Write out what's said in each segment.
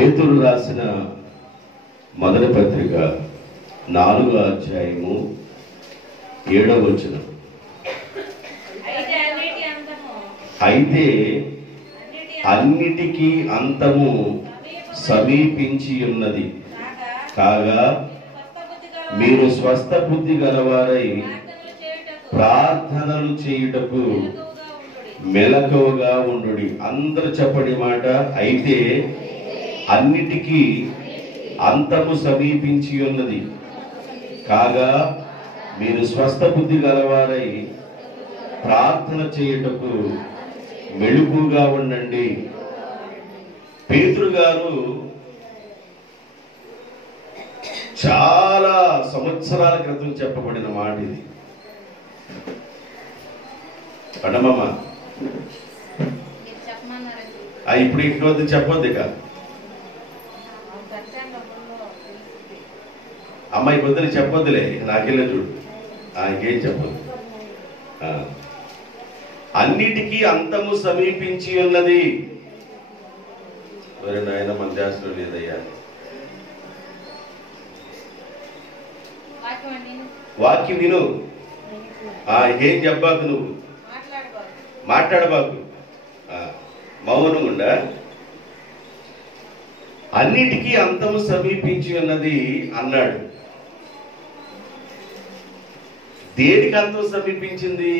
పేతురు రాసిన మొదటి పత్రిక 4వ అధ్యాయము 7వ వచనం. అయితే అన్నిటికీ అంతము సమీపించి ఉన్నది కాగా మీరు స్వస్థ బుద్ధి గలవారై ప్రార్థనలు చేయుటకు మెలకువగా ఉండుడి. అందరూ చెప్పడి మాట. అయితే అన్నిటికీ అంతము సమీపించి ఉన్నది కాగా మీరు స్వస్థ బుద్ధి గలవారై ప్రార్థన చేయుటకు మెలకువగా ఉండండి. పేతురు గారు చాలా సంవత్సరాల క్రితం చెప్పబడిన మాట ఇది. పడమమ్మ ఇప్పుడు ఇంటి వద్ద చెప్పొద్దు. ఇక అమ్మాయి పొద్దున చెప్పొద్దులే, నాకెళ్ళే చూడు, ఇంకేం చెప్పొద్దు. అన్నిటికీ అంతము సమీపించి ఉన్నది. మరి నాయన మన దేశంలో లేదయ్యా. వాక్యం విను, ఏం చెప్పాకు, నువ్వు మాట్లాడబాకు, మౌనం ఉండా. అన్నిటికీ అంతము సమీపించి ఉన్నది అన్నాడు. దేనికి అంతం సమీపించింది?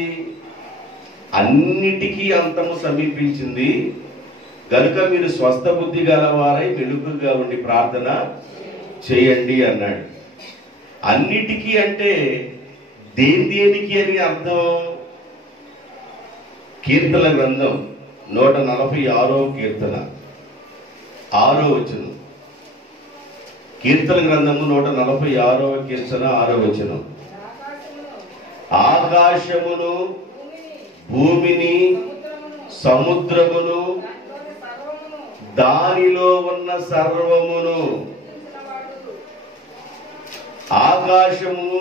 అన్నిటికీ అంతము సమీపించింది గనుక మీరు స్వస్థ బుద్ధి గలవారై మెలకువగా ఉండి ప్రార్థన చేయండి అన్నాడు. అన్నిటికీ అంటే దేనికి అని అర్థం? కీర్తన గ్రంథం 146వ కీర్తన 6వ వచనం. కీర్తన గ్రంథము 146వ కీర్తన 6వ వచనం. ఆకాశమును భూమిని సముద్రమును దానిలో ఉన్న సర్వమును, ఆకాశము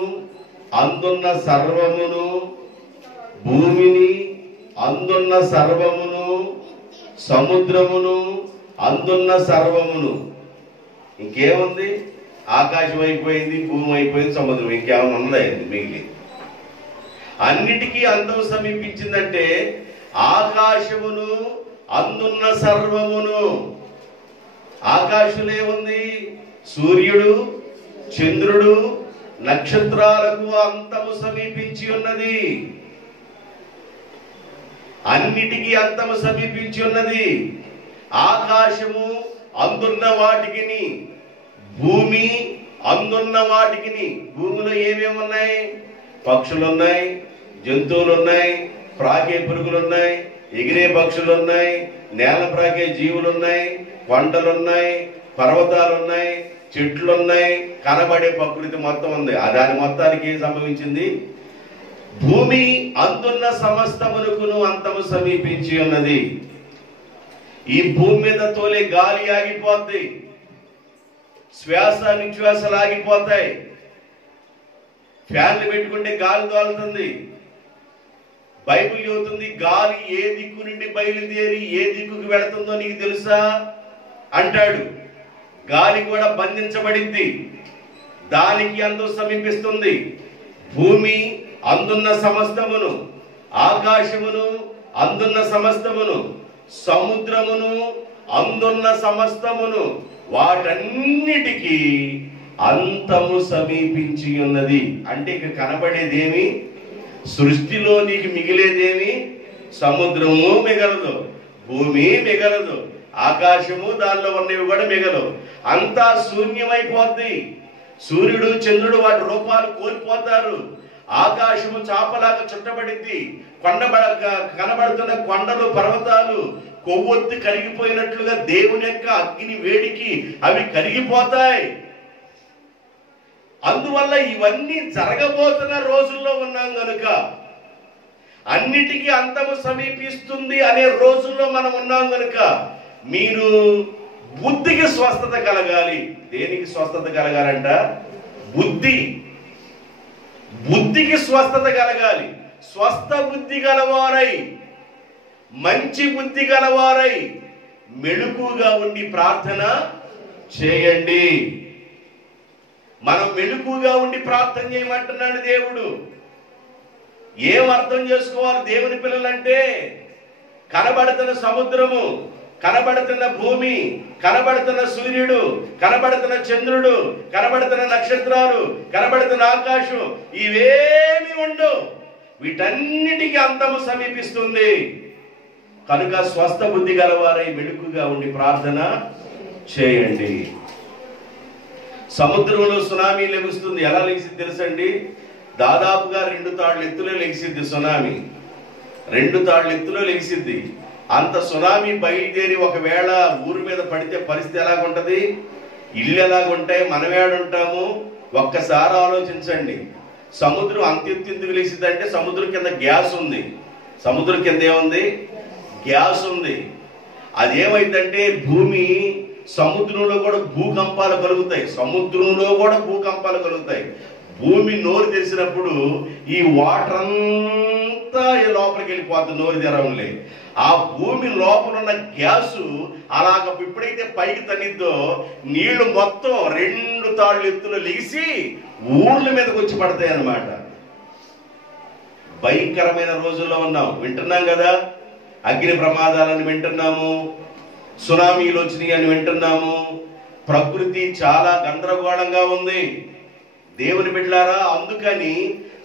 అందున్న సర్వమును, భూమిని అందున్న సర్వమును, సముద్రమును అందున్న సర్వమును. ఇంకేముంది? ఆకాశం అయిపోయింది, భూమి అయిపోయింది, సముద్రం, ఇంకేమైనా ఉన్నది మిగిలి? అన్నిటికీ అంతం సమీపించిందంటే ఆకాశమును అందున్న సర్వమును. ఆకాశంలో ఏముంది? సూర్యుడు, చంద్రుడు, నక్షత్రాలకు అంతము సమీపించి ఉన్నది. అన్నిటికీ అంతము సమీపించి ఉన్నది. ఆకాశము అందున్న వాటికిని, భూమి అందున్న వాటికిని. భూమిలో ఏమేమి ఉన్నాయి? పక్షులు ఉన్నాయి, జంతువులు ఉన్నాయి, ప్రాకే పురుగులు ఉన్నాయి, ఎగిరే పక్షులు ఉన్నాయి, నేల ప్రాకే జీవులు ఉన్నాయి, కొండలున్నాయి, పర్వతాలు ఉన్నాయి, చెట్లు ఉన్నాయి, కనబడే ప్రకృతి మొత్తం ఉంది. దాని మొత్తానికి ఏం సంభవించింది? భూమి అందున్న సమస్తమునకును అంతము సమీపించి ఉన్నది. ఈ భూమి మీద తోలే గాలి ఆగిపోద్ది, శ్వాస నిశ్వాసాలు ఆగిపోతాయి. ఫ్యాన్లు పెట్టుకుంటే గాలి తోలుతుంది. బైబిల్ చెబుతుంది గాలి ఏ దిక్కు నుండి బయలుదేరి ఏ దిక్కుకు వెళుతుందో నీకు తెలుసా అంటాడు. గాలి కూడా బంధించబడింది, దానికి అంతం సమీపిస్తుంది. భూమి అందున్న సమస్తమును, ఆకాశమును అందున్న సమస్తమును, సముద్రమును అందున్న సమస్తమును, వాటన్నిటికీ అంతము సమీపించి ఉన్నది. అంటే ఇక కనబడేదేమి? సృష్టిలో నీకు మిగిలేదేమి? సముద్రము మిగలదు, భూమి మిగలదు, ఆకాశము దానిలో ఉన్నవి కూడా మిగలవు. అంతా శూన్యమైపోద్ది. సూర్యుడు, చంద్రుడు వాటి రూపాలు కోల్పోతారు. ఆకాశము చాపలాగా చుట్టబడింది. కనబడుతున్న కొండలు, పర్వతాలు కొవ్వొత్తి కరిగిపోయినట్లుగా దేవుని యొక్క అగ్ని వేడికి అవి కరిగిపోతాయి. అందువల్ల ఇవన్నీ జరగబోతున్న రోజుల్లో ఉన్నాం కనుక అన్నిటికీ అంతము సమీపిస్తుంది అనే రోజుల్లో మనం ఉన్నాం కనుక మీరు బుద్ధికి స్వస్థత కలగాలి. దేనికి స్వస్థత కలగాలంట? బుద్ధికి స్వస్థత కలగాలి. స్వస్థ బుద్ధి గలవారై, మంచి బుద్ధి గలవారై మెలకువగా ఉండి ప్రార్థన చేయండి. మనం మెలకుగా ఉండి ప్రార్థన చేయమంటున్నాడు దేవుడు. ఏం అర్థం చేసుకోవాలి దేవుని పిల్లలంటే? కనబడుతున్న సముద్రము, కనబడుతున్న భూమి, కనబడుతున్న సూర్యుడు, కనబడుతున్న చంద్రుడు, కనబడుతున్న నక్షత్రాలు, కనబడుతున్న ఆకాశం, ఇవేమి ఉండవు. వీటన్నిటికీ అంతము సమీపిస్తుంది. కనుక స్వస్థ బుద్ధి గలవారై మెలకుగా ఉండి ప్రార్థన చేయండి. సముద్రంలో సునామీ లెగుస్తుంది. ఎలా లెగిసింది తెలుసండి? దాదాపుగా 2 తాళ్ల ఎత్తులో లెగిసిద్ది సునామీ. 2 తాళ్ల ఎత్తులో లెగిసిద్ది. అంత సునామీ బయలుదేరి ఒకవేళ ఊరి మీద పడితే పరిస్థితి ఎలాగుంటది? ఇల్లు ఎలాగుంటాయి? మనమేడుంటాము? ఒక్కసారి ఆలోచించండి. సముద్రం అంతెత్తుకు లేచింది అంటే సముద్రం కింద గ్యాస్ ఉంది. సముద్రం కింద ఏముంది? గ్యాస్ ఉంది. అదేమైందంటే భూమి, సముద్రంలో కూడా భూకంపాలు కలుగుతాయి. సముద్రంలో కూడా భూకంపాలు కలుగుతాయి. భూమి నోరు తెరిచినప్పుడు ఈ వాటర్ అంతా లోపలికి వెళ్ళిపోతుంది. నోరు తెరవలే ఆ భూమి లోపల ఉన్న గ్యాసు అలాగ ఎప్పుడైతే పైకి తనిద్దో నీళ్లు మొత్తం 2 తాళ్ల ఎత్తులో లెగిసి ఊర్ల మీదకి వచ్చి పడతాయి అన్నమాట. భయంకరమైన రోజుల్లో ఉన్నాం. వింటున్నాం కదా, అగ్ని ప్రమాదాలను వింటున్నాము, సునామీలు వచ్చినాయి అని వింటున్నాము. ప్రకృతి చాలా గందరగోళంగా ఉంది. దేవుని బిడ్డలారా, అందుకని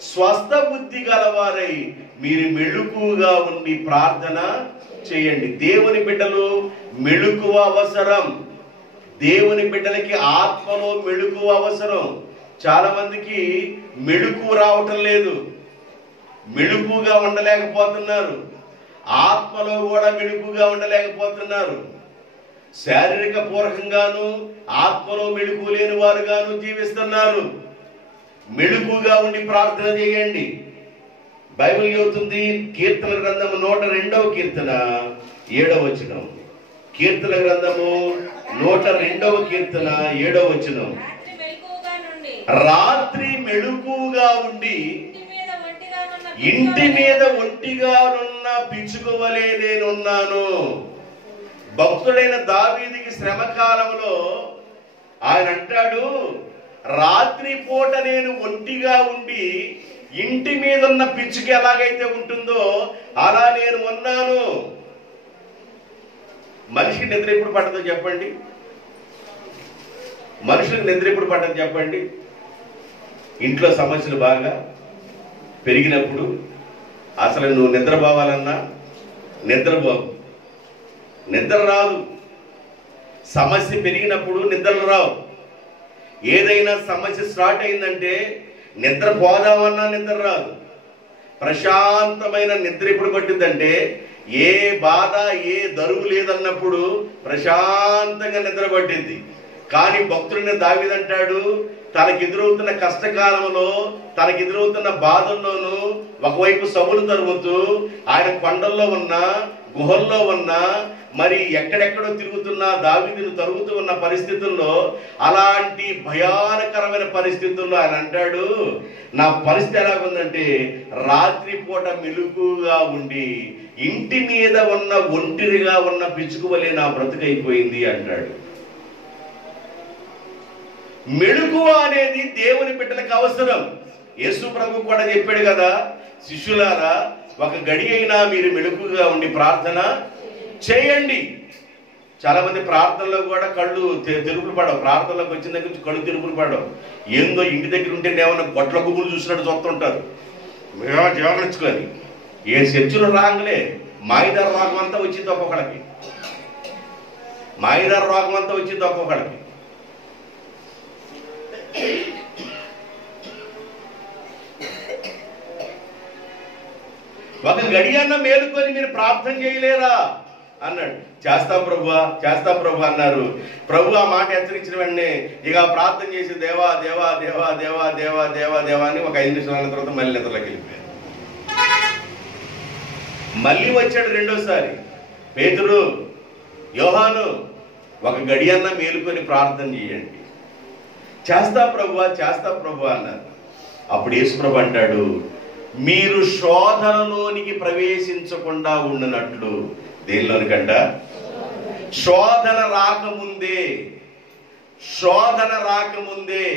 స్వస్థ బుద్ధి గలవారై మీరు మెలకుగా ఉండి ప్రార్థన చేయండి. దేవుని బిడ్డలు మెలకువ అవసరం. దేవుని బిడ్డలకి ఆత్మలో మెలకువ అవసరం. చాలా మందికి మెలకువ రావటం లేదు, మెలకుగా ఉండలేకపోతున్నారు. ఆత్మలో కూడా మెలకుగా ఉండలేకపోతున్నారు. శారీరక పూర్వకంగాను ఆత్మలో మెలకువ లేని వారుగాను జీవిస్తున్నారు. మెలకుగా ఉండి ప్రార్థన చేయండి. బైబిల్ చెబుతుంది, కీర్తన గ్రంథము 102వ కీర్తన 7వ వచనం. కీర్తన గ్రంథము 102వ కీర్తన 7వ వచనం. రాత్రి మెలకుగా ఉండి ఇంటి మీద ఒంటిగానున్న పిచ్చుకవలే నేనున్నాను. భక్తుడైన దావీదుకి శ్రమ కాలంలో ఆయన అంటాడు, రాత్రి పూట నేను ఒంటిగా ఉండి ఇంటి మీద ఉన్న పిచ్చుకి ఎలాగైతే ఉంటుందో అలా నేను ఉన్నాను. మనిషికి నిద్ర ఎప్పుడు పట్టదో చెప్పండి? మనుషులకు నిద్ర ఎప్పుడు పట్టదు చెప్పండి? ఇంట్లో సమస్యలు బాగా పెరిగినప్పుడు. అసలు నువ్వు నిద్రపోవాలన్నా నిద్రపోవు, నిద్ర రాదు. సమస్య పెరిగినప్పుడు నిద్రలు రావు. ఏదైనా సమస్య స్టార్ట్ అయిందంటే నిద్ర పోదామన్నా నిద్ర రాదు. ప్రశాంతమైన నిద్ర ఎప్పుడు పట్టిందంటే ఏ బాధ ఏ దరువు లేదన్నప్పుడు ప్రశాంతంగా నిద్ర పట్టింది. కానీ భక్తుడిని దావీదంటాడు, తనకెదురవుతున్న కష్టకాలంలో, తనకెదురవుతున్న బాధల్లోనూ ఒకవైపు సవులు తరుగుతూ ఆయన కొండల్లో ఉన్నా గుహల్లో ఉన్నా మరి ఎక్కడెక్కడో తిరుగుతున్నా దావీదును తరుగుతూ ఉన్న పరిస్థితుల్లో, అలాంటి భయానకరమైన పరిస్థితుల్లో ఆయన అంటాడు, నా పరిస్థితి ఎలాగుందంటే రాత్రి పూట మెలకుగా ఉండి ఇంటి మీద ఉన్న ఒంటిరిగా ఉన్న పిచ్చుకవలే నా బ్రతుకైపోయింది అంటాడు. మెలకువ అనేది దేవుని బిడ్డలకు అవసరం. యేసు ప్రభు కూడా చెప్పాడు కదా, శిష్యులారా ఒక గడి అయినా మీరు మెలకుగా ఉండి ప్రార్థన చేయండి. చాలా మంది ప్రార్థనలో కూడా కళ్ళు తిరుపులు పడవు. ప్రార్థనలోకి వచ్చిన దగ్గర నుంచి కళ్ళు తిరుపులు పడవు. ఏందో ఇంటి దగ్గర ఉంటే ఏమన్నా గొడ్ల గుబులు చూసినట్టు చూస్తుంటారు జీవనించుకొని. ఏ చర్చలు రాగలే మాయిదారు రోగం అంతా వచ్చింది ఒక్కొక్కడికి. మాయిదారు రోగం అంతా వచ్చింది ఒక్కొక్కడికి. ఒక గడియన్న మేలుకొని మీరు ప్రార్థన చేయలేరా అన్నాడు. చేస్తాం ప్రభువా, చేస్తాం ప్రభు అన్నారు. ప్రభు ఆ మాట హెచ్చరించిన వెంటనే ఇక ప్రార్థన చేసి దేవా దేవా దేవా దేవా దేవా దేవా దేవా అని ఒక 5 నిమిషాల తర్వాత మళ్ళీ నిద్రలోకి వెళ్ళిపోయారు. మళ్ళీ వచ్చాడు రెండోసారి. పేతురు, యోహాను, ఒక గడియన్న మేలుకొని ప్రార్థన చేయండి. చేస్తా ప్రభువా, చేస్తా ప్రభు అన్నారు. అప్పుడు యేసు ప్రభు అంటాడు, మీరు శోధనలోనికి ప్రవేశించకుండా ఉండినట్లు. దేనిలోనికంట? శోధన రాకముందే శోధన రాకముందే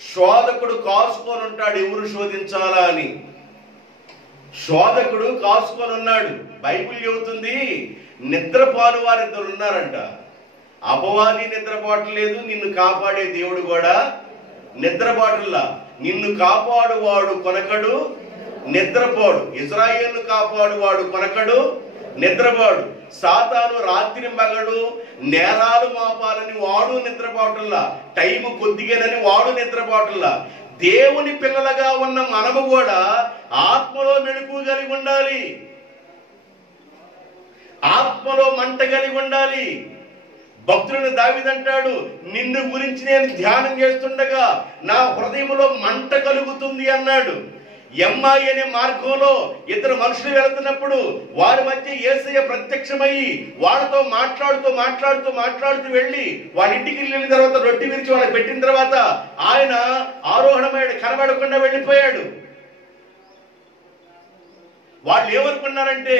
శోధకుడు కాసుకొని ఉంటాడు ఎవరు శోధించాలా అని. శోధకుడు కాసుకొని ఉన్నాడు. బైబిల్ చెబుతుంది నిద్రపోని వారిద్దరు ఉన్నారంట. అపవాది నిద్రపోవట్లేదు, నిన్ను కాపాడే దేవుడు కూడా నిద్రపోవట్లా. నిన్ను కాపాడువాడు కొనకడు నిద్రపోడు. ఇజ్రాయేలును కాపాడువాడు కొనకడు నిద్రపోడు. సాతాను రాత్రి మగడు నేరాలు మాపాలని వాడు నిద్రపోవట్లా. టైము కొద్దిగానని వాడు నిద్రపోవట్లా. దేవుని పిల్లలుగా ఉన్న మనము కూడా ఆత్మలో మెళుకు కలిగి ఉండాలి, ఆత్మలో మంట కలిగి ఉండాలి. భక్తులను దావీదంటాడు, నిన్ను గురించి నేను ధ్యానం చేస్తుండగా నా హృదయంలో మంట కలుగుతుంది అన్నాడు. ఎమ్మాయి అనే మార్గంలో ఇద్దరు మనుషులు వెళుతున్నప్పుడు వారి మధ్య యేసయ్య ప్రత్యక్షమయ్యి వాళ్ళతో మాట్లాడుతూ వెళ్ళి వాళ్ళ ఇంటికి వెళ్ళిన తర్వాత రొట్టె విరిచి వాళ్ళకి పెట్టిన తర్వాత ఆయన ఆరోహణమయ్యాడు, కనబడకుండా వెళ్ళిపోయాడు. వాళ్ళు ఏమనుకున్నారంటే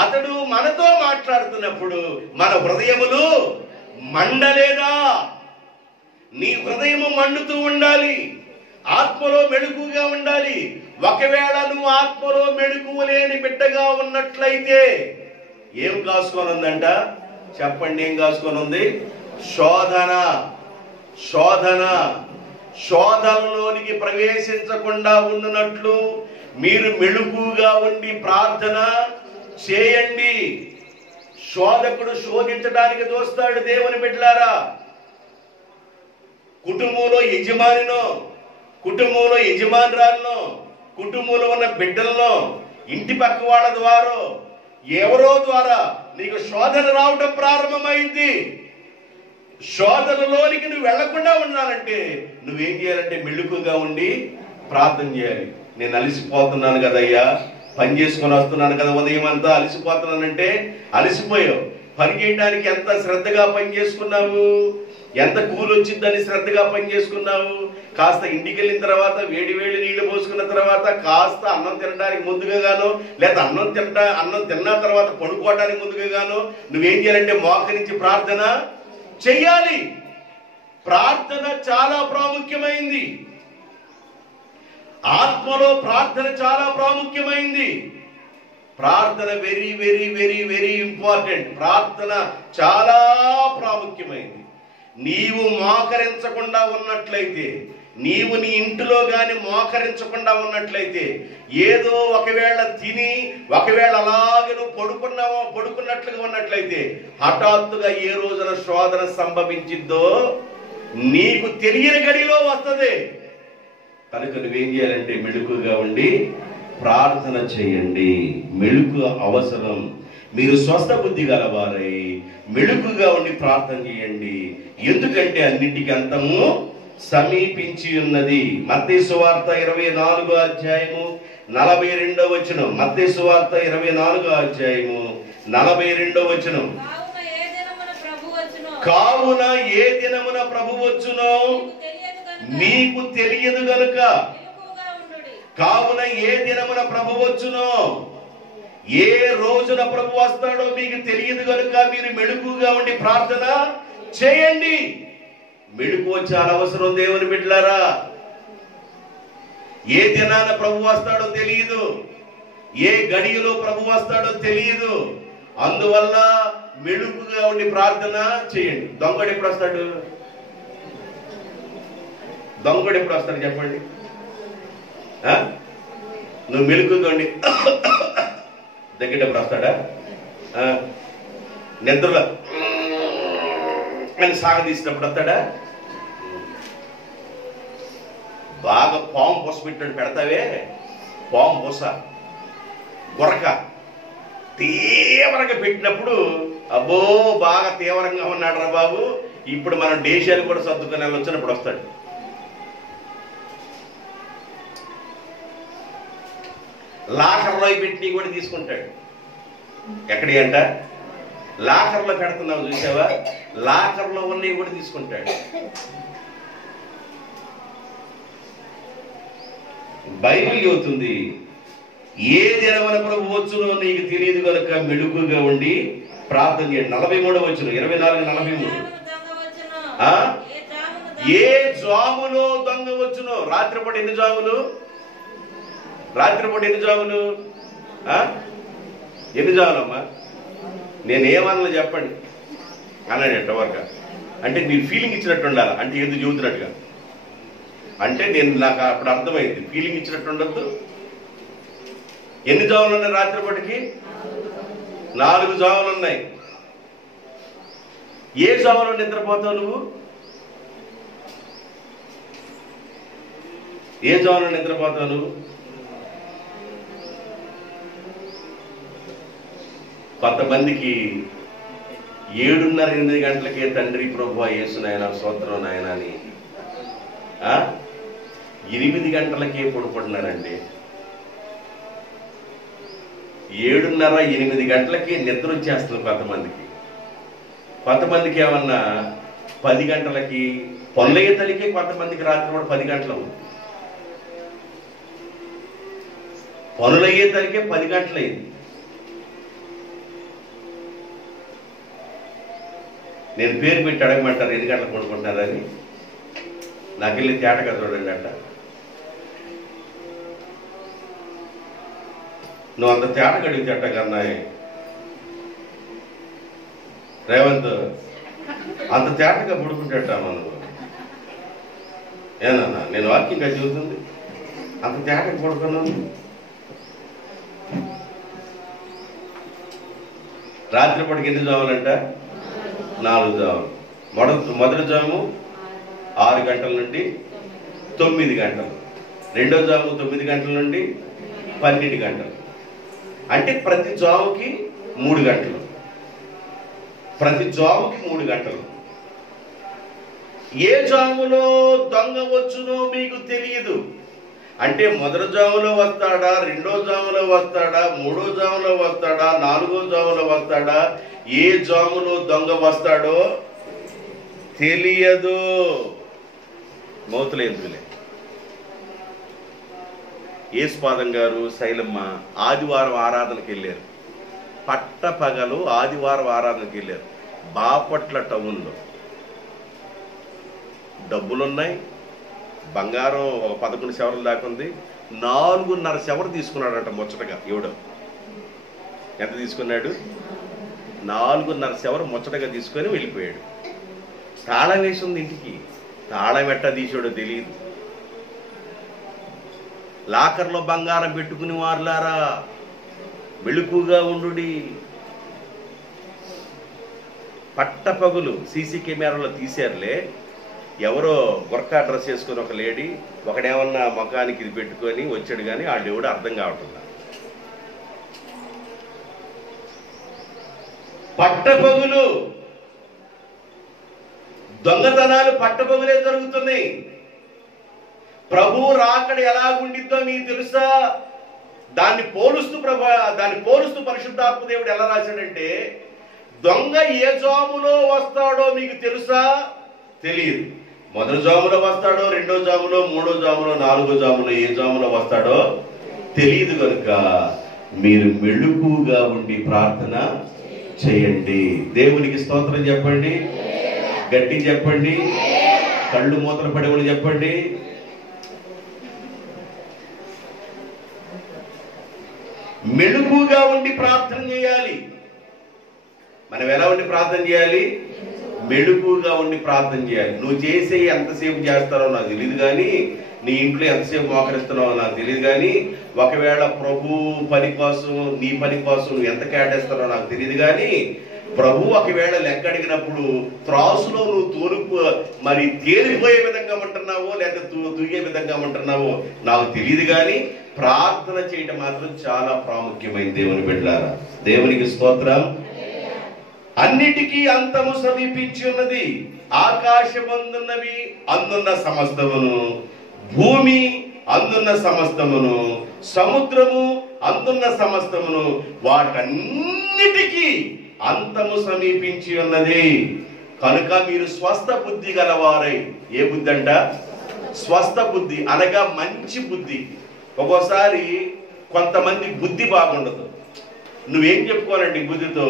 అతడు మనతో మాట్లాడుతున్నప్పుడు మన హృదయములు మండలేదా? నీ హృదయము మండుతూ ఉండాలి, ఆత్మలో మెళుకుగా ఉండాలి. ఒకవేళ నువ్వు ఆత్మలో మెళుకువ లేని బిడ్డగా ఉన్నట్లయితే ఏం కాసుకొని ఉందంట? చెప్పండి, ఏం కాసుకొని ఉంది? శోధన. శోధన. శోధనలోనికి ప్రవేశించకుండా ఉండునట్లు మీరు మెళుకుగా ఉండి ప్రార్థన చేయండి. శోధకుడు శోధించడానికి దోస్తాడు. దేవుని బిడ్డలారా, కుటుంబంలో యజమానినో, కుటుంబంలో యజమానురాలను, కుటుంబంలో ఉన్న బిడ్డలను, ఇంటి పక్క వాళ్ళ ద్వారా ఎవరో ద్వారా నీకు శోధన రావడం ప్రారంభమైంది. శోధనలోనికి నువ్వు వెళ్లకుండా ఉండాలంటే నువ్వేం చేయాలంటే మెళుకుగా ఉండి ప్రార్థన చేయాలి. నేను అలసిపోతున్నాను కదయ్యా, పని చేసుకొని వస్తున్నాను కదా, ఉదయం అంతా అలసిపోతున్నానంటే అలసిపోయావు. పని చేయడానికి ఎంత శ్రద్ధగా పని చేసుకున్నావు, ఎంత కూలి వచ్చిందని శ్రద్ధగా పని చేసుకున్నావు. కాస్త ఇంటికి వెళ్ళిన తర్వాత వేడి నీళ్లు పోసుకున్న తర్వాత కాస్త అన్నం తినడానికి ముందుగా గాను, లేదా అన్నం తిన్న తర్వాత పడుకోవడానికి ముందుగా గాను నువ్వేం చేయాలంటే మోకరించి ప్రార్థన చెయ్యాలి. ప్రార్థన చాలా ప్రాముఖ్యమైంది. ఆత్మలో ప్రార్థన చాలా ప్రాముఖ్యమైంది. ప్రార్థన very very very very important. ప్రార్థన చాలా ప్రాముఖ్యమైంది. నీవు మోకరించకుండా ఉన్నట్లయితే, నీవు నీ ఇంటిలో గాని మోకరించకుండా ఉన్నట్లయితే, ఏదో ఒకవేళ తిని ఒకవేళ అలాగే నువ్వు పడుకున్నట్లుగా ఉన్నట్లయితే హఠాత్తుగా ఏ రోజున శోధన సంభవించిద్దో నీకు తెలియని గడిలో వస్తుంది. కనుక నువ్వేం చేయాలంటే మెళుకుగా ఉండి ప్రార్థన చేయండి. మెళుకు అవసరం. మీరు స్వస్థ బుద్ధి గలవారై మెళుకుగా ఉండి ప్రార్థన చేయండి. ఎందుకంటే అన్నిటికీ అంతము సమీపించి ఉన్నది. మత్తయి సువార్త 24వ అధ్యాయము 42వ వచనం. మత్తయి సువార్త 24వ అధ్యాయము 42వ వచనం. కావున ఏ దినమున ప్రభు వచ్చునో మీకు తెలియదు గనుక. కావున ఏ దినమున ప్రభు వచ్చునో, ఏ రోజున ప్రభు వస్తాడో మీకు తెలియదు కనుక మీరు మెళుకుగా ఉండి ప్రార్థన చేయండి. మెళుకు చాలా అవసరం దేవుని బిడ్డలారా. ఏ దినాన ప్రభు వస్తాడో తెలియదు, ఏ గడియలో ప్రభు వస్తాడో తెలియదు. అందువల్ల మెళుకుగా ఉండి ప్రార్థన చేయండి. దొంగడు ఎప్పుడు వస్తాడు? దొంగడు ఎప్పుడు వస్తాడు చెప్పండి? నువ్వు మెళుకుగా ఉండి దగ్గర వస్తాడా? నిద్రలో అని సాగదీసినప్పుడు వస్తాడా? బాగా పాము పూస పెట్టాడు పెడతావే, పాము పూస గొరక తీవ్రంగా పెట్టినప్పుడు అబ్బో బాగా తీవ్రంగా ఉన్నాడు రా బాబు, ఇప్పుడు మనం దేశాలు కూడా సర్దుకొని వెళ్ళొచ్చినప్పుడు వస్తాడు. లాకర్లో పెట్టి కూడా తీసుకుంటాడు. ఎక్కడి అంట? లాకర్లో పెడుతున్నావు చూసావా, లాకర్లో ఉన్నవి కూడా తీసుకుంటాడు. బైబిల్ చెబుతుంది ఏ దినమున ప్రభు వచ్చునో నీకు తెలియదు కనుక మెళుకుగా ఉండి ప్రార్థన చేయండి. 43వ వచనం, 24:43. ఏ జాములో దొంగ వచ్చును. రాత్రిపూట ఎన్ని జాములు? రాత్రిపూట ఎన్ని జాములు? ఎన్ని జాములమ్మా? నేనేమన్నా చెప్పండి అన్నాడట వర్క. అంటే నీ ఫీలింగ్ ఇచ్చినట్టు ఉండాలి, అంటే ఏదో చెబుతున్నట్టుగా. అంటే నాకు అప్పుడు అర్థమైంది, ఫీలింగ్ ఇచ్చినట్టు ఉండద్దు. ఎన్ని జాములు ఉన్నాయి రాత్రిపూటకి? 4 జాములు ఉన్నాయి. ఏ జాములో నిద్రపోతావు నువ్వు? ఏ జాములో నిద్రపోతావు నువ్వు? కొంతమందికి 7:30-8 గంటలకే తండ్రి ప్రభువా యేసు నాయనా స్తోత్రం నాయనా అని 8 గంటలకే పడుకుంటున్నారండి. 7:30-8 గంటలకి నిద్ర వచ్చేస్తుంది కొంతమందికి. కొంతమందికి ఏమన్నా 10 గంటలకి పనులయ్యే తల్లికి, కొంతమందికి రాత్రి కూడా 10 గంటలు అవుతుంది. పనులయ్యే తల్లికే 10 గంటలు అయింది. నేను పేరు పెట్టి అడగమంటారు ఎన్ని గంటలకు పడుకుంటున్నారని. నాకు వెళ్ళి తేటగా చూడండి అంట. నువ్వు అంత తేటగా అడిగితేట కన్నా రేవంత్ అంత తేటగా పడుకుంటా మనం. ఏనన్నా నేను వాక్యంగా చెబుతుంది, అంత తేటగా పడుకున్నాను. రాత్రిపూటకి ఎన్ని జాములంట? 4 జాములు. మొదటి జాము 6 గంటల నుండి 9 గంటలు. రెండో జాము 9 గంటల నుండి 12 గంటలు. అంటే ప్రతి జాముకి 3 గంటలు. ప్రతి జాముకి 3 గంటలు. ఏ జాములో దొంగ వచ్చునో మీకు తెలియదు. అంటే మొదటి జాములో వస్తాడా, రెండో జాములో వస్తాడా, మూడో జాములో వస్తాడా, 4వ జాములో వస్తాడా, ఏ జాములో దొంగ వస్తాడో తెలియదు. మౌతులు ఎందుకులే. యేసుపాదం గారు, శైలమ్మ ఆదివారం ఆరాధనకి వెళ్ళారు. పట్టపగలు ఆదివారం ఆరాధనకి వెళ్ళారు. బాపట్ల టౌన్లో డబ్బులున్నాయి, బంగారం ఒక 11 శవరల దాకా ఉంది. 4.5 శవరు తీసుకున్నాడట ముచ్చటగా. ఎవడో ఎంత తీసుకున్నాడు? 4.5 శవరు ముచ్చటగా తీసుకొని వెళ్ళిపోయాడు. తాళం వేసి ఉంది ఇంటికి. తాళం ఎట్టా తీసాడో తెలియదు. లాకర్లో బంగారం పెట్టుకుని వారులారా మెళుకుగా ఉండుడి. పట్టపగులు సీసీ కెమెరాలో తీశారులే. ఎవరో గుర్కా డ్రెస్ వేసుకొని ఒక లేడీ, ఒకడేమన్నా ముఖానికి ఇది పెట్టుకొని వచ్చాడు, కానీ వాళ్ళు ఎవడో అర్థం కావట్లేదు. పట్టపగులు దొంగతనాలు పట్టపగులే జరుగుతున్నాయి. ప్రభువు రాకడ ఎలాగుండిద్దో మీకు తెలుసా? దాన్ని పోలుస్తూ పరిశుద్ధాత్మ దేవుడు ఎలా రాశాడంటే, దొంగ ఏ జాములో వస్తాడో మీకు తెలుసా? తెలియదు. మొదటి జాములో వస్తాడో, రెండో జాములో, మూడో జాములో, 4వ జాములో, ఏ జాములో వస్తాడో తెలియదు. కనుక మీరు మెళుకుగా ఉండి ప్రార్థన చేయండి. దేవునికి స్తోత్రం చెప్పండి, గట్టి చెప్పండి, కళ్ళు మూతలు పడేవాళ్ళు చెప్పండి. మెళుకుగా ఉండి ప్రార్థన చేయాలి. మనం ఎలా ఉండి ప్రార్థన చేయాలి? మెళుకుగా ఉండి ప్రార్థన చేయాలి. నువ్వు చేసే ఎంతసేపు చేస్తారో నాకు తెలియదు, కానీ నీ ఇంట్లో ఎంతసేపు మోకరిస్తున్నావో నాకు తెలియదు, కానీ ఒకవేళ ప్రభు పని కోసం, నీ పని కోసం నువ్వు ఎంత కేటాయిస్తారో నాకు తెలియదు, కానీ ప్రభు ఒకవేళ లెక్క అడిగినప్పుడు త్రాసులో నువ్వు మరి తేలిపోయే విధంగా ఉంటున్నావో లేదా తూగే విధంగా ఉంటున్నావో నాకు తెలియదు, కానీ ప్రార్థన చేయటం మాత్రం చాలా ప్రాముఖ్యమైంది. దేవుని బిడ్డలారా, దేవునికి స్తోత్రం. అన్నిటికీ అంతము సమీపించి ఉన్నది. ఆకాశమందున్నవి అందున్న సమస్తమును, భూమి అందున్న సమస్తమును, సముద్రము అందున్న సమస్తమును, వాటన్నిటికీ అంతము సమీపించి ఉన్నది. కనుక మీరు స్వస్థ బుద్ధి గలవారై. ఏ బుద్ధి అంట? స్వస్థ బుద్ధి అనగా మంచి బుద్ధి. ఒక్కోసారి కొంతమంది బుద్ధి బాగుండదు. నువ్వేం చెప్పుకోవాలండి బుద్ధితో?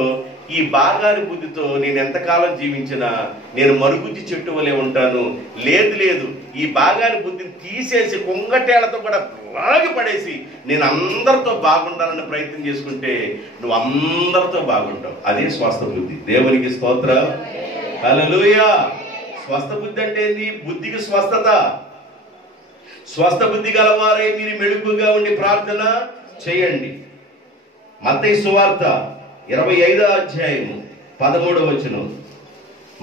ఈ బాగాని బుద్ధితో నేను ఎంతకాలం జీవించినా నేను మరుగుజ్జి చెట్టు వలె ఉంటాను. లేదు లేదు, ఈ బాగాని బుద్ధిని తీసేసి కొంగటేళ్లతో కూడా లాగి పడేసి నేను అందరితో బాగుండాలని ప్రయత్నం చేసుకుంటే నువ్వు అందరితో బాగుంటావు. అదే స్వస్థ బుద్ధి. దేవునికి స్తోత్రం. హల్లెలూయా. స్వస్థ బుద్ధి అంటే ఏంది? బుద్ధికి స్వస్థత. స్వస్థ బుద్ధి గలవారే మీరు మెళుకుగా ఉండి ప్రార్థన చేయండి. మత్తయి సువార్త 25వ అధ్యాయము 13వ వచనం.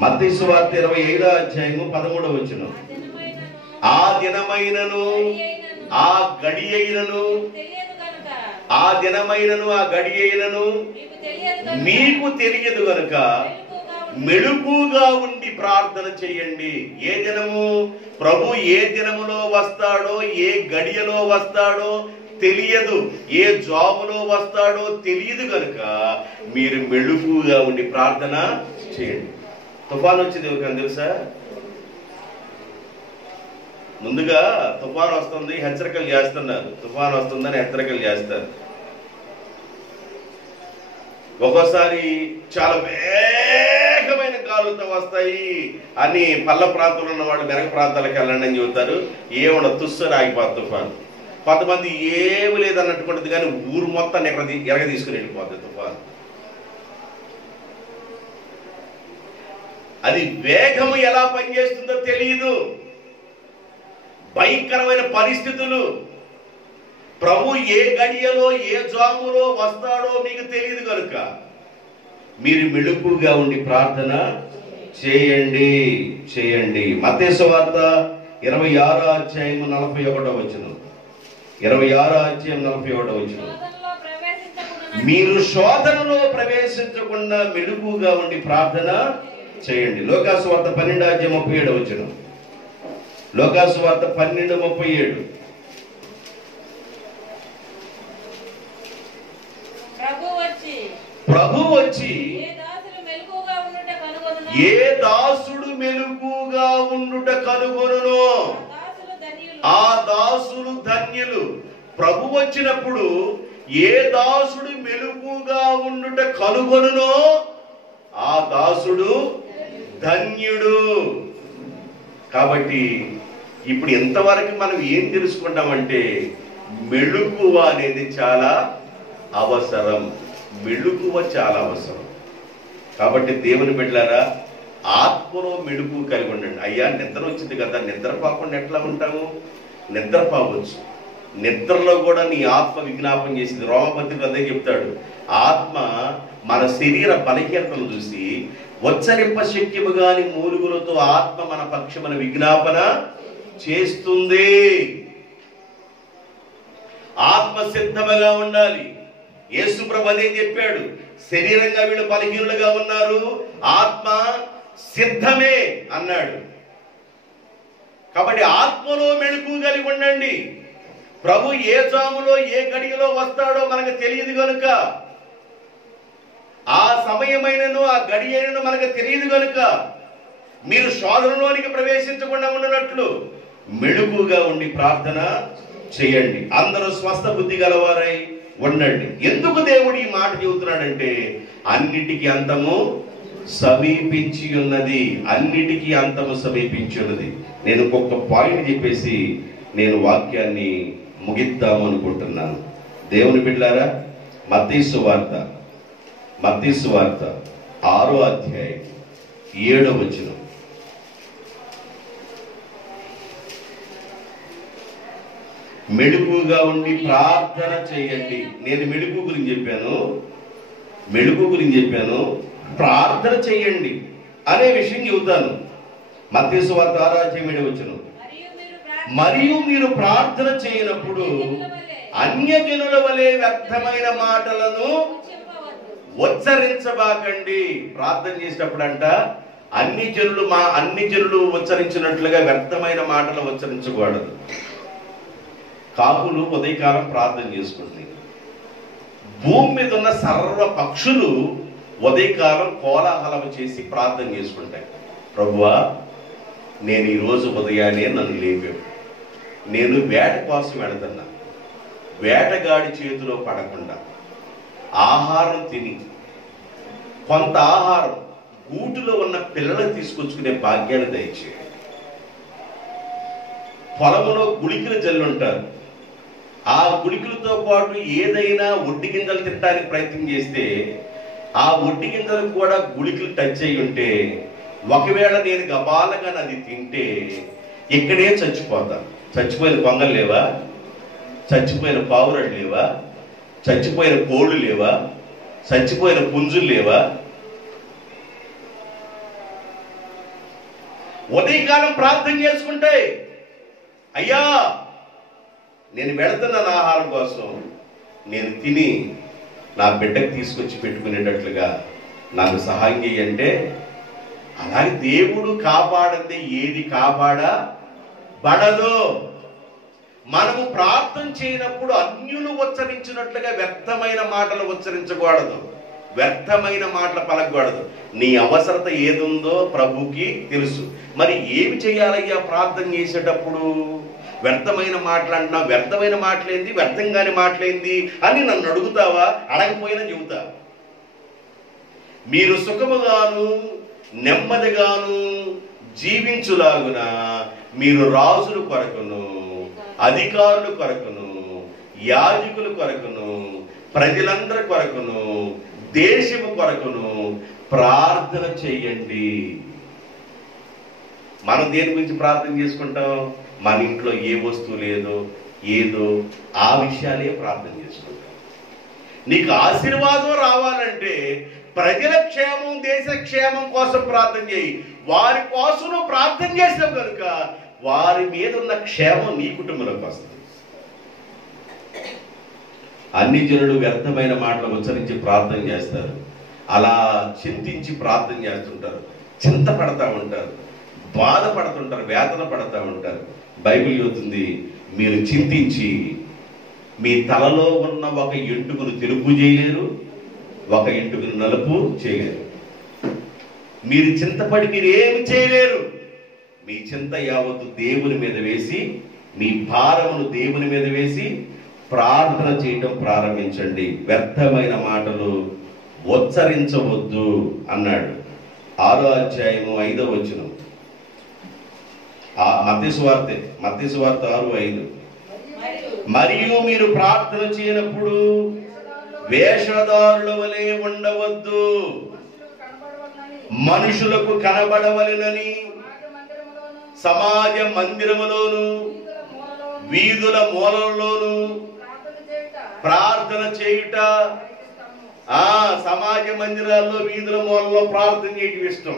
మత్తయి సువార్త 25వ అధ్యాయము 13వ వచనం. ఆ దినమైనను ఆ గడి అయినను ఆ దినమైనను ఆ గడి అయినను మీకు తెలియదు గనుక మెళుకుగా ఉండి ప్రార్థన చేయండి. ఏ దినము? ప్రభు ఏ దినములో వస్తాడో, ఏ గడియలో వస్తాడో తెలియదు, ఏ జాబులో వస్తాడో తెలియదు కనుక మీరు మెళుకుగా ఉండి ప్రార్థన చేయండి. తుఫాను వచ్చింది ఎవరికైనా తెలుసా? ముందుగా తుఫాను వస్తుంది, హెచ్చరికలు చేస్తున్నారు. తుఫాను వస్తుందని హెచ్చరికలు చేస్తారు. ఒక్కోసారి చాలా వేగమైన గాలులతో వస్తాయి అని పల్ల ప్రాంతంలో ఉన్న వాళ్ళు మెరగ ప్రాంతాలకు వెళ్ళండి అని చెబుతారు. ఏమన్నా తుస్సని ఆగిపోతుంది తుఫాను. కొంతమంది ఏమి లేదన్నట్టుకుంటుంది కానీ ఊరు మొత్తాన్ని ఎరగ తీసుకుని వెళ్ళిపోతుంది తుఫాను. అది వేగము ఎలా పనిచేస్తుందో తెలియదు. భయంకరమైన పరిస్థితులు. ప్రభు ఏ గడియలో ఏ జాములో వస్తాడో మీకు తెలియదు కనుక మీరు మెళుకుగా ఉండి ప్రార్థన చేయండి చేయండి. మత్తయి సువార్త 26వ అధ్యాయము 41వ వచనం. 26వ అధ్యాయం 41వ వచనం. మీరు శోధనలో ప్రవేశించకుండా మెళుకుగా ఉండి ప్రార్థన చేయండి. లోకాసు వార్త 12వ అధ్యాయం 37వ వచనం. లోకాసు వార్త 12:37. ప్రభు వచ్చి ఏ దాసుడు మెలకుగా ఉండుట కనుగొనునో ఆ దాసులు ధన్యులు. ప్రభు వచ్చినప్పుడు ఏ దాసుడు మెలకుగా ఉండుట కనుగొనునో ఆ దాసుడు ధన్యుడు. కాబట్టి ఇప్పుడు ఎంతవరకు మనం ఏం తెలుసుకుంటామంటే మెళుకువ అనేది చాలా అవసరం. మెళుకువ చాలా అవసరం. కాబట్టి దేవుని బిడ్డలారా, ఆత్మలో మెళుకు కలిగి ఉండండి. అయ్యా నిద్ర వచ్చింది కదా, నిద్రపోకుండా ఎట్లా ఉంటాము? నిద్రపోవచ్చు. నిద్రలో కూడా నీ ఆత్మ విజ్ఞాపం చేసింది. రోమపత్రిక అదే చెప్తాడు. ఆత్మ మన శరీర బలహీనతలు చూసి ఉచ్చరింప శక్యము గాని మూలుగులతో ఆత్మ మన పక్షమున విజ్ఞాపన చేస్తుంది. ఆత్మ సిద్ధముగా ఉండాలి. యేసు ప్రభు అదే చెప్పాడు. శరీరంగా వీళ్ళు బలహీనులుగా ఉన్నారు, ఆత్మ సిద్ధమే అన్నాడు. కాబట్టి ఆత్మలో మెళుకు కలిగి ఉండండి. ప్రభు ఏ జాములో ఏ గడియలో వస్తాడో మనకు తెలియదు కనుక, ఆ సమయమైనను ఆ గడి అయినను మనకు తెలియదు కనుక మీరు శోధనలోనికి ప్రవేశించకుండా ఉండనట్లు మెళుకుగా ఉండి ప్రార్థన చేయండి. అందరూ స్వస్థ బుద్ధి గలవారై ఉండండి. ఎందుకు దేవుడు ఈ మాట చెబుతున్నాడంటే అన్నిటికీ అంతము సమీపించి ఉన్నది. అన్నిటికీ అంతము సమీపించి ఉన్నది. నేను ఒక్కొక్క పాయింట్ చెప్పేసి నేను వాక్యాన్ని ముగిద్దాము అనుకుంటున్నాను. దేవుని బిడ్డలారా, మత్తయి సువార్త 6వ అధ్యాయం 7వ వచనం. మెళుకుగా ఉండి ప్రార్థన చేయండి. నేను మెళుకు గురించి చెప్పాను, ప్రార్థన చేయండి అనే విషయం చెబుతాను. మత్తయి సువార్త 6వ అధ్యాయం 7వ వచనం. మరియు మీరు ప్రార్థన చేయనప్పుడు అన్యజనుల వలె వ్యర్థమైన మాటలను ఉచ్చరించబాకండి. ప్రార్థన చేసేటప్పుడు అంట అన్ని జనులు ఉచ్చరించినట్లుగా వ్యర్థమైన మాటలు ఉచ్చరించకూడదు. కాకులు ఉదయకాలం ప్రార్థన చేసుకుంటున్నాయి. భూమి మీద ఉన్న సర్వ పక్షులు ఉదయకాలం కోలాహలం చేసి ప్రార్థన చేసుకుంటాయి. ప్రభువా, నేను ఈరోజు ఉదయాన్నే నన్ను లేపావు. నేను వేట కోసం వెళుతున్నా. వేటగాడి చేతిలో పడకుండా ఆహారం తిని కొంత ఆహారం గూటిలో ఉన్న పిల్లలకు తీసుకొచ్చుకునే భాగ్యాన్ని దయచేయండి. పొలంలో గుళికలు జల్లుంటారు, ఆ గుళికలతో పాటు ఏదైనా ఒడ్డి గింజలు తినడానికి ప్రయత్నం చేస్తే ఆ ఒడ్డి గింజలకు కూడా గుళికలు టచ్ అయి ఉంటే, ఒకవేళ నేను గబాలగా అది తింటే ఇక్కడే చచ్చిపోతాను. చచ్చిపోయిన కొంగలు లేవా, చచ్చిపోయిన పావురాళ్ళు లేవా, చచ్చిపోయిన కోళ్ళు లేవా, చచ్చిపోయిన పుంజులు లేవా? ఉదయకాలం ప్రార్థన చేసుకుంటే, అయ్యా నేను వెళుతున్నాను ఆహారం కోసం, నేను తిని నా బిడ్డకు తీసుకొచ్చి పెట్టుకునేటట్లుగా నాకు సహాయం చేయంటే, అలాగే దేవుడు కాపాడందే ఏది కాపాడబడదు. మనము ప్రార్థన చేయనప్పుడు అన్యులు ఉచ్చరించినట్లుగా వ్యర్థమైన మాటలు ఉచ్చరించకూడదు, వ్యర్థమైన మాటలు పలకూడదు. నీ అవసరత ఏదుందో ప్రభుకి తెలుసు. మరి ఏమి చేయాలయ్యా ప్రార్థన చేసేటప్పుడు? వ్యర్థమైన మాటలంటున్నా, వ్యర్థమైన మాటలేంది, వ్యర్థంగానే మాటలేంది అని నన్ను అడుగుతావా? అడగపోయినా చెబుతావా? మీరు సుఖముగాను నెమ్మదిగాను జీవించులాగున మీరు రాజుల కొరకును, అధికారుల కొరకును, యాజకుల కొరకును, ప్రజలందరి కొరకును, దేశము కొరకును ప్రార్థన చేయండి. మనం దేని గురించి ప్రార్థన చేసుకుంటాం? మన ఇంట్లో ఏ వస్తువు ఏదో ఆ విషయాలే ప్రార్థన చేసుకుంటాం. నీకు ఆశీర్వాదం రావాలంటే ప్రజల క్షేమం, దేశ క్షేమం కోసం ప్రార్థన చేయి. వారి కోసం నువ్వు ప్రార్థన చేసావు కనుక వారి మీద ఉన్న క్షేమం నీ కుటుంబంలోకి వస్తుంది. అన్ని జనులు వ్యర్థమైన మాటలు ఉచ్చరించి ప్రార్థన చేస్తారు, అలా చింతించి ప్రార్థన చేస్తుంటారు, చింతపడతా ఉంటారు, బాధపడుతుంటారు, వేదన పడతా ఉంటారు. బైబిల్ చెబుతుంది, మీరు చింతించి మీ తలలో ఉన్న ఒక ఎంటుకను తెలుపు చేయలేరు, ఒక ఎంటుకను నలుపు చేయలేరు. మీరు చింతపడి మీరు ఏమి చేయలేరు. మీ చింత యావత్తు దేవుని మీద వేసి, మీ భారమును దేవుని మీద వేసి ప్రార్థన చేయటం ప్రారంభించండి. వ్యర్థమైన మాటలు ఉచ్చరించవద్దు అన్నాడు. 6వ అధ్యాయము 5వ వచనం. మత్తయి సువార్త 6:5. మరియు మీరు ప్రార్థన చేయనప్పుడు వేషధారుల వలె ఉండవద్దు, మనుషులకు కనబడవలెనని సమాజ మందిరములోను వీధుల మూలల్లోను ప్రార్థన చేయుట. సమాజ మందిరాల్లో వీధుల మూలలో ప్రార్థన చేయటం ఇష్టం.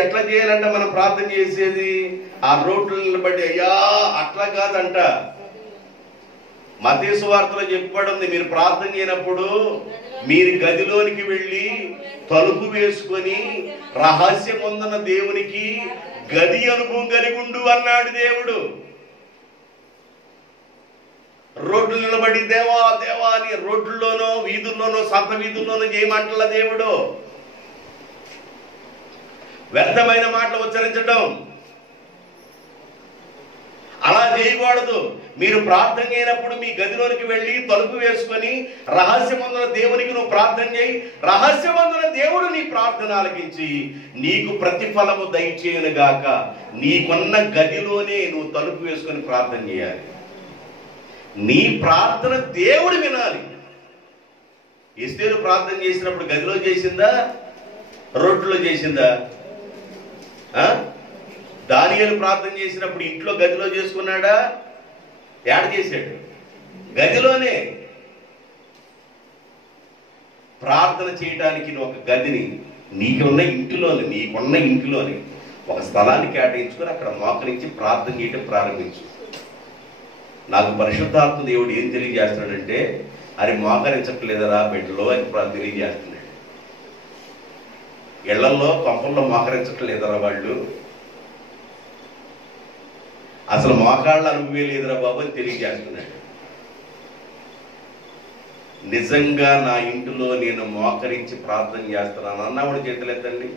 ఎట్లా చేయాలంట మనం ప్రార్థన చేసేది? ఆ రోడ్లను బట్టి అయ్యా అట్లా కాదంట. మత్తయి సువార్తలో చెప్పబడింది, మీరు ప్రార్థన చేయనప్పుడు మీరు గదిలోనికి వెళ్ళి తలుపు వేసుకొని రహస్యముందున్న దేవునికి గది అనుభవం కలిగి ఉండు అన్నాడు దేవుడు. రోడ్లు నిలబడి దేవా దేవా అని రోడ్లలోనో వీధుల్లోనో సంత వీధుల్లోనో చేయమంటల దేవుడు. వ్యర్థమైన మాటలు ఉచ్చరించడం అలా చేయకూడదు. మీరు ప్రార్థన చేయనప్పుడు మీ గదిలోనికి వెళ్ళి తలుపు వేసుకొని రహస్యమందున దేవునికి నువ్వు ప్రార్థన చేయి. రహస్యమందున దేవుడు నీ ప్రార్థన ఆలకించి నీకు ప్రతిఫలము దయచేయునుగాక. నీకున్న గదిలోనే నువ్వు తలుపు వేసుకొని ప్రార్థన చేయాలి. నీ ప్రార్థన దేవుడు వినాలి. ఎస్తేరు ప్రార్థన చేసినప్పుడు గదిలో చేసిందా, రోడ్లో చేసిందా? దానియేలు ప్రార్థన చేసినప్పుడు ఇంట్లో గదిలో చేసుకున్నాడా? ఏడ చేశాడు? గదిలోనే. ప్రార్థన చేయడానికి ఒక గదిని నీకున్న ఇంటిలోని ఒక స్థలాన్ని కేటాయించుకొని అక్కడ మోకరించి ప్రార్థన చేయటం ప్రారంభించు. నాకు పరిశుద్ధాత్మ దేవుడు ఏం తెలియజేస్తున్నాడంటే, అది మోకరించట్లేదరా బిడ్డలో అని తెలియజేస్తున్నాడు. ఇళ్లలో కొంపల్లో మోకరించట్లేదరా వాళ్ళు, అసలు మోకాళ్ళ అనుభవం లేదురా బాబు అని తెలియజేస్తున్నాడు. నిజంగా నా ఇంటిలో నేను మోకరించి ప్రార్థన చేస్తున్నాను అన్నవాడు చేతులెత్తండి.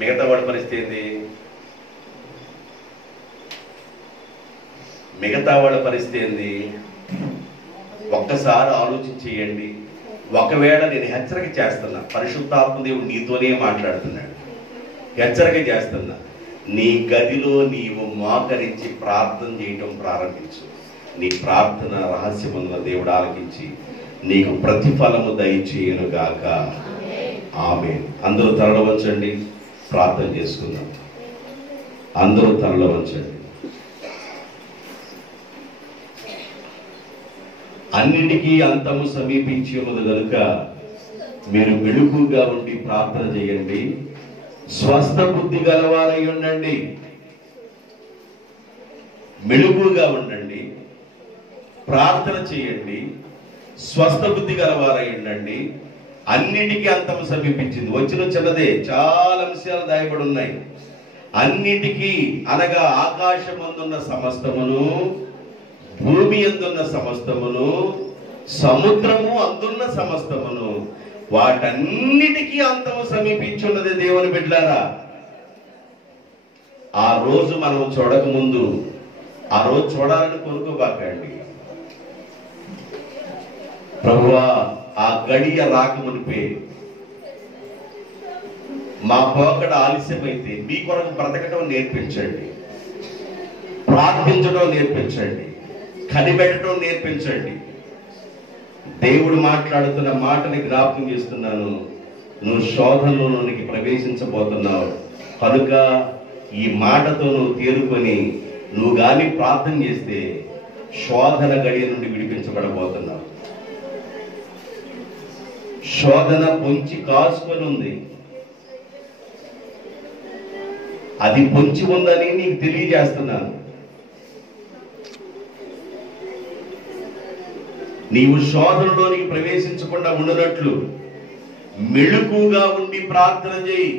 మిగతా వాడి పరిస్థితి ఏంది? మిగతా వాళ్ళ పరిస్థితి ఏంది? ఒక్కసారి ఆలోచన చేయండి. ఒకవేళ నేను హెచ్చరిక చేస్తున్నా, పరిశుద్ధాత్మ దేవుడు నీతోనే మాట్లాడుతున్నాడు, హెచ్చరిక చేస్తున్నా, నీ గదిలో నీవు మోకరించి ప్రార్థన చేయటం ప్రారంభించు. నీ ప్రార్థన రహస్యమున్న దేవుడు ఆలకించి నీకు ప్రతిఫలము దయచేయును గాక. ఆమేన్. అందరూ తరల వంచండి, ప్రార్థన చేసుకుందాం. అందరూ తరల వంచండి. అన్నిటికీ అంతము సమీపించి ఉన్నది కనుక మీరు మెలకుగా ఉండి ప్రార్థన చేయండి. స్వస్థ బుద్ధి గలవారై ఉండండి. మెలకుగా ఉండండి, ప్రార్థన చేయండి, స్వస్థ బుద్ధి గలవారై ఉండండి. అన్నిటికీ అంతము సమీపించింది. వచ్చిన చిన్నదే, చాలా విషయాలు దాయబడి ఉన్నాయి. అన్నిటికీ అనగా ఆకాశమందున్న సమస్తమును, భూమి అందున్న సమస్తమును, సముద్రము అందున్న సమస్తమును, వాటన్నిటికీ అంతము సమీపించున్నది. దేవుని బిడ్డలారా, ఆ రోజు మనం చూడకముందు ఆ రోజు చూడాలని కోరుకోబాకండి. ప్రభువా, ఆ గడియ రాకమునిపే మా పోకడ ఆలస్యమైతే మీ కొరకు బ్రతకటం నేర్పించండి, ప్రార్థించడం నేర్పించండి, కనిపెట్టడం నేర్పించండి. దేవుడు మాట్లాడుతున్న మాటని జ్ఞాపకం చేస్తున్నాను. నువ్వు శోధనలోనికి ప్రవేశించబోతున్నావు కనుక ఈ మాటతో నువ్వు తేరుకొని నువ్వు కానీ ప్రార్థన చేస్తే శోధన గడియ నుండి విడిపించబడబోతున్నావు. శోధన పొంచి కాసుకొని ఉంది, అది పొంచి ఉందని నీకు తెలియజేస్తున్నాను. నీవు శోధనలోనికి ప్రవేశించకుండా ఉండనట్లు మెళుకుగా ఉండి ప్రార్థన చేయి.